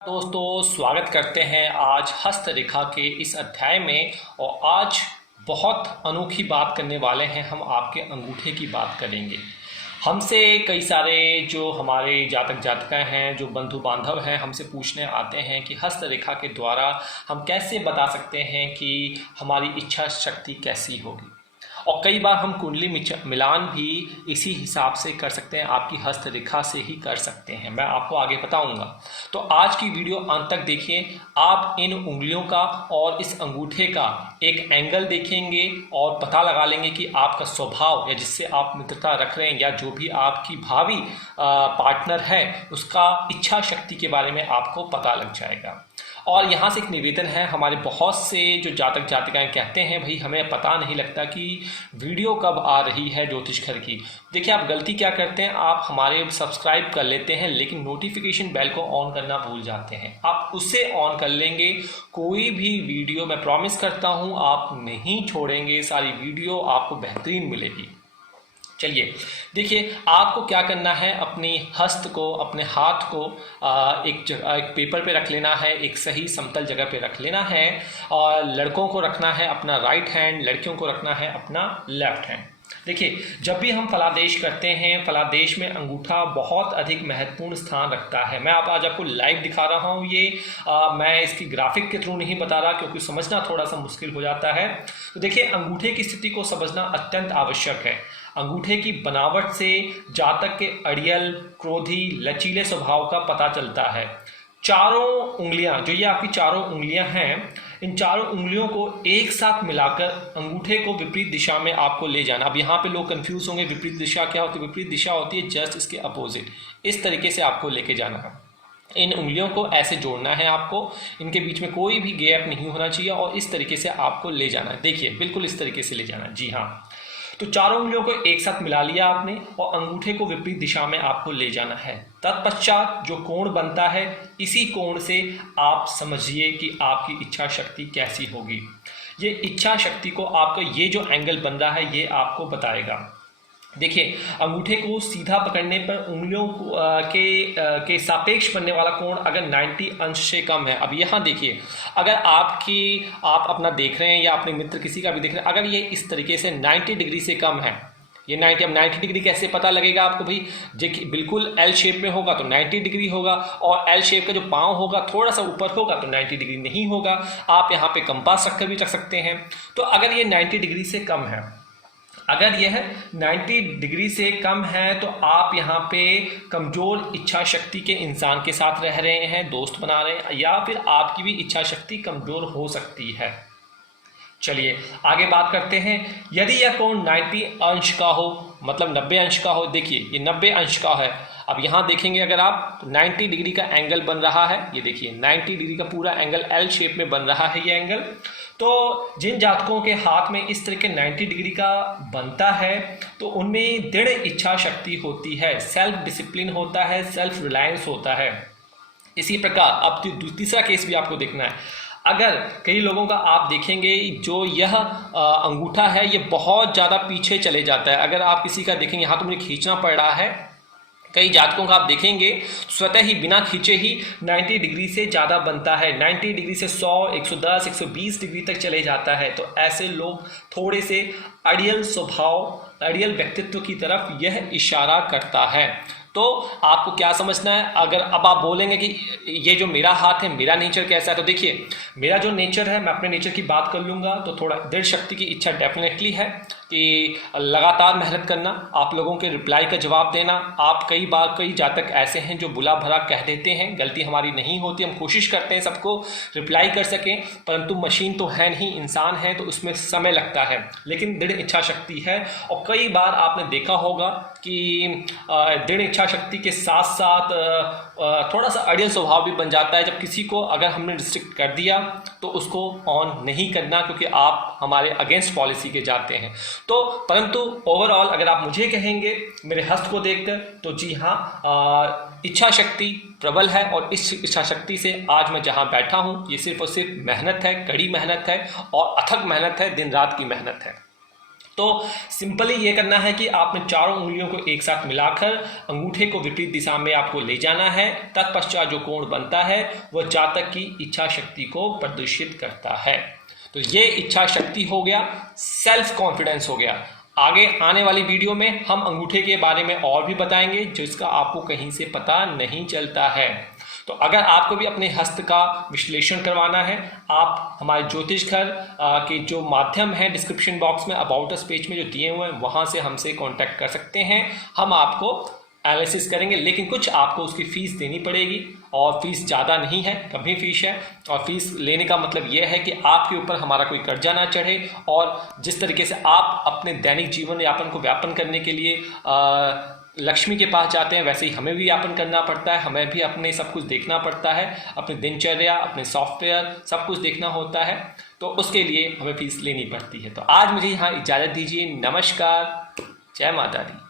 दोस्तों स्वागत करते हैं आज हस्तरेखा के इस अध्याय में। और आज बहुत अनोखी बात करने वाले हैं। हम आपके अंगूठे की बात करेंगे। हमसे कई सारे जो हमारे जातक जातिकाएं हैं, जो बंधु बांधव हैं, हमसे पूछने आते हैं कि हस्तरेखा के द्वारा हम कैसे बता सकते हैं कि हमारी इच्छा शक्ति कैसी होगी। और कई बार हम कुंडली मिलान भी इसी हिसाब से कर सकते हैं, आपकी हस्तरेखा से ही कर सकते हैं। मैं आपको आगे बताऊंगा। तो आज की वीडियो अंत तक देखिए। आप इन उंगलियों का और इस अंगूठे का एक एंगल देखेंगे और पता लगा लेंगे कि आपका स्वभाव या जिससे आप मित्रता रख रहे हैं या जो भी आपकी भावी पार्टनर है उसका इच्छा शक्ति के बारे में आपको पता लग जाएगा। और यहाँ से एक निवेदन है, हमारे बहुत से जो जातक जातिकाएं कहते हैं भाई हमें पता नहीं लगता कि वीडियो कब आ रही है ज्योतिष घर की। देखिए आप गलती क्या करते हैं, आप हमारे सब्सक्राइब कर लेते हैं लेकिन नोटिफिकेशन बेल को ऑन करना भूल जाते हैं। आप उसे ऑन कर लेंगे, कोई भी वीडियो मैं प्रॉमिस करता हूँ आप नहीं छोड़ेंगे, सारी वीडियो आपको बेहतरीन मिलेगी। चलिए देखिए, आपको क्या करना है, अपनी हस्त को, अपने हाथ को एक पेपर पे रख लेना है, एक सही समतल जगह पे रख लेना है। और लड़कों को रखना है अपना राइट हैंड, लड़कियों को रखना है अपना लेफ्ट हैंड। देखिए जब भी हम फलादेश करते हैं, फलादेश में अंगूठा बहुत अधिक महत्वपूर्ण स्थान रखता है। मैं आज आपको लाइव दिखा रहा हूँ ये, मैं इसकी ग्राफिक के थ्रू नहीं बता रहा क्योंकि समझना थोड़ा सा मुश्किल हो जाता है। तो देखिए अंगूठे की स्थिति को समझना अत्यंत आवश्यक है। अंगूठे की बनावट से जातक के अड़ियल, क्रोधी, लचीले स्वभाव का पता चलता है। चारों उंगलियां, जो ये आपकी चारों उंगलियां हैं, इन चारों उंगलियों को एक साथ मिलाकर अंगूठे को विपरीत दिशा में आपको ले जाना। अब यहाँ पे लोग कंफ्यूज होंगे, विपरीत दिशा क्या होती है? विपरीत दिशा होती है जस्ट इसके अपोजिट। इस तरीके से आपको लेके जाना है। इन उंगलियों को ऐसे जोड़ना है आपको, इनके बीच में कोई भी गैप नहीं होना चाहिए और इस तरीके से आपको ले जाना है। देखिए बिल्कुल इस तरीके से ले जाना है। जी हाँ, तो चारों उंगलियों को एक साथ मिला लिया आपने और अंगूठे को विपरीत दिशा में आपको ले जाना है। तत्पश्चात जो कोण बनता है, इसी कोण से आप समझिए कि आपकी इच्छा शक्ति कैसी होगी। ये इच्छा शक्ति को आपको ये जो एंगल बन रहा है ये आपको बताएगा। देखिए अंगूठे को सीधा पकड़ने पर उंगलियों के सापेक्ष बनने वाला कोण अगर 90 अंश से कम है। अब यहाँ देखिए, अगर आप अपना देख रहे हैं या अपने मित्र किसी का भी देख रहे हैं, अगर ये इस तरीके से 90 डिग्री से कम है, ये 90, अब 90 डिग्री कैसे पता लगेगा आपको भाई? देखिए बिल्कुल एल शेप में होगा तो 90 डिग्री होगा, और एल शेप का जो पाँव होगा थोड़ा सा ऊपर होगा तो 90 डिग्री नहीं होगा। आप यहाँ पे कंपास रख कर भी रख सकते हैं। तो अगर ये 90 डिग्री से कम है, अगर यह 90 डिग्री से कम है तो आप यहाँ पे कमज़ोर इच्छा शक्ति के इंसान के साथ रह रहे हैं, दोस्त बना रहे हैं, या फिर आपकी भी इच्छा शक्ति कमज़ोर हो सकती है। चलिए आगे बात करते हैं। यदि यह कोण 90 अंश का हो, मतलब 90 अंश का हो, देखिए ये 90 अंश का है। अब यहाँ देखेंगे अगर आप, 90 डिग्री का एंगल बन रहा है, ये देखिए 90 डिग्री का पूरा एंगल एल शेप में बन रहा है ये एंगल। तो जिन जातकों के हाथ में इस तरह के 90 डिग्री का बनता है तो उनमें दृढ़ इच्छा शक्ति होती है, सेल्फ डिसिप्लिन होता है, सेल्फ रिलायंस होता है। इसी प्रकार अब तीसरा केस भी आपको देखना है। अगर कई लोगों का आप देखेंगे जो यह अंगूठा है ये बहुत ज़्यादा पीछे चले जाता है। अगर आप किसी का देखेंगे, यहाँ तो मुझे खींचना पड़ रहा है, कई जातकों का आप देखेंगे स्वतः ही बिना खींचे ही 90 डिग्री से ज़्यादा बनता है, 90 डिग्री से 100, 110, 120 डिग्री तक चले जाता है। तो ऐसे लोग थोड़े से अड़ियल स्वभाव, अड़ियल व्यक्तित्व की तरफ यह इशारा करता है। तो आपको क्या समझना है, अगर अब आप बोलेंगे कि ये जो मेरा हाथ है, मेरा नेचर कैसा है, तो देखिए मेरा जो नेचर है, मैं अपने नेचर की बात कर लूँगा तो थोड़ा दृढ़ शक्ति की इच्छा डेफिनेटली है कि लगातार मेहनत करना, आप लोगों के रिप्लाई का जवाब देना। आप कई जातक ऐसे हैं जो बुला भरा कह देते हैं, गलती हमारी नहीं होती, हम कोशिश करते हैं सबको रिप्लाई कर सकें, परंतु मशीन तो है नहीं, इंसान है तो उसमें समय लगता है, लेकिन दृढ़ इच्छा शक्ति है। और कई बार आपने देखा होगा कि दृढ़ इच्छा शक्ति के साथ साथ थोड़ा सा अड़ियल स्वभाव भी बन जाता है। जब किसी को अगर हमने रिस्ट्रिक्ट कर दिया तो उसको ऑन नहीं करना, क्योंकि आप हमारे अगेंस्ट पॉलिसी के जाते हैं। तो परंतु ओवरऑल अगर आप मुझे कहेंगे मेरे हस्त को देखकर, तो जी हाँ इच्छा शक्ति प्रबल है। और इस इच्छा शक्ति से आज मैं जहाँ बैठा हूँ ये सिर्फ और सिर्फ मेहनत है, कड़ी मेहनत है और अथक मेहनत है, दिन रात की मेहनत है। तो सिंपली ये करना है कि आपने चारों उंगलियों को एक साथ मिलाकर अंगूठे को विपरीत दिशा में आपको ले जाना है। तत्पश्चात जो कोण बनता है वह जातक की इच्छा शक्ति को प्रदर्शित करता है। तो ये इच्छा शक्ति हो गया, सेल्फ कॉन्फिडेंस हो गया। आगे आने वाली वीडियो में हम अंगूठे के बारे में और भी बताएंगे जिसका आपको कहीं से पता नहीं चलता है। तो अगर आपको भी अपने हस्त का विश्लेषण करवाना है, आप हमारे ज्योतिष घर के जो माध्यम है डिस्क्रिप्शन बॉक्स में अबाउट अस पेज में जो दिए हुए हैं वहाँ से हमसे कांटेक्ट कर सकते हैं। हम आपको एनालिसिस करेंगे, लेकिन कुछ आपको उसकी फ़ीस देनी पड़ेगी और फीस ज़्यादा नहीं है, कम ही फीस है। और फीस लेने का मतलब यह है कि आपके ऊपर हमारा कोई कर्जा ना चढ़े और जिस तरीके से आप अपने दैनिक जीवन यापन को व्यापन करने के लिए लक्ष्मी के पास जाते हैं, वैसे ही हमें भी यापन करना पड़ता है। हमें भी अपने सब कुछ देखना पड़ता है, अपनी दिनचर्या, अपने सॉफ्टवेयर सब कुछ देखना होता है। तो उसके लिए हमें फीस लेनी पड़ती है। तो आज मुझे यहाँ इजाज़त दीजिए। नमस्कार, जय माता दी।